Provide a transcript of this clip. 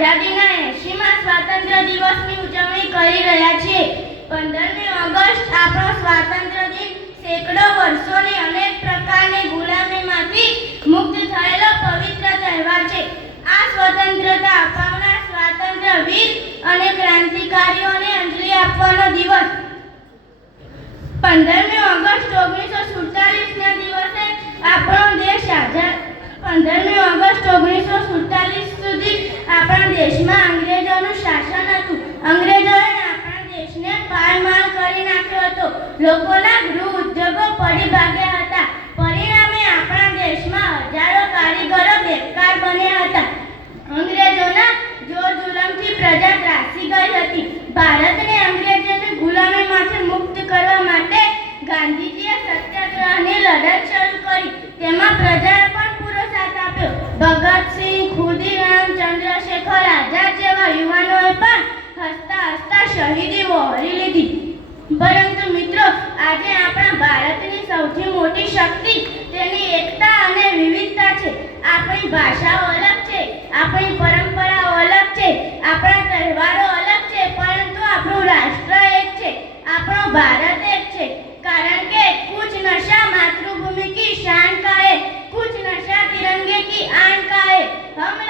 આઝાદીના 80મા સ્વાતંત્ર્ય દિવસની ઉજવણી કરી રહ્યા છીએ. 15મી ઓગસ્ટ આપણો સ્વાતંત્ર્ય દિન સેંકડો વર્ષોની અનેક પ્રકારની ગુલામીમાંથી મુક્ત થયેલો પવિત્ર તહેવાર છે. આ સ્વતંત્રતા અપાવનાર સ્વાતંત્ર્ય વીર અને ક્રાંતિકારીઓને અંજલિ આપવાનો દિવસ. 15મી ઓગસ્ટ 1947ના દિવસે આપણો દેશ આઝાદ 15મી ઓગસ્ટ 1947 સુધી આપણા દેશમાં અંગ્રેજોનું શાસન હતું. અંગ્રેજોએ આપણા દેશને પાયમાલ કરી નાખ્યો હતો. લોકોના ગૃહ ઉદ્યોગો પડી ભાગ્યા હતા. પરિણામે આપણા દેશમાં હજારો કારીગરો બેકાર બન્યા હતા. અંગ્રેજોના જોર જુલમથી પ્રજા ત્રાસી ગઈ હતી. ભારતને અંગ્રેજોની ગુલામીમાંથી મુક્ત કરવા માટે ગાંધીજીએ સત્યાગ્રહની લડત શરૂ કરી. તેમાં પ્રજાએ પણ પૂરો સાથ આપ્યો. ભગતસિંહ, ખુદીરામ, ચંદ્રશેખર આઝાદ જેવા યુવાનોએ પણ હસતા હસતા શહીદી વહોરી લીધી. પરંતુ મિત્રો, આજે આપણા ભારતની સૌથી મોટી શક્તિ તેની એકતા અને વિવિધતા છે. આપણી ભાષાઓ અલગ છે, આપણી પરંપરાઓ અલગ છે, આપણા તહેવારો અલગ છે, પરંતુ આપણું રાષ્ટ્ર એક છે. આપણો ભારત એક છે. કારણ કે કુછ નશા मातृभूमि की शान का है, कुछ नशा तिरंगे की आन का है. हम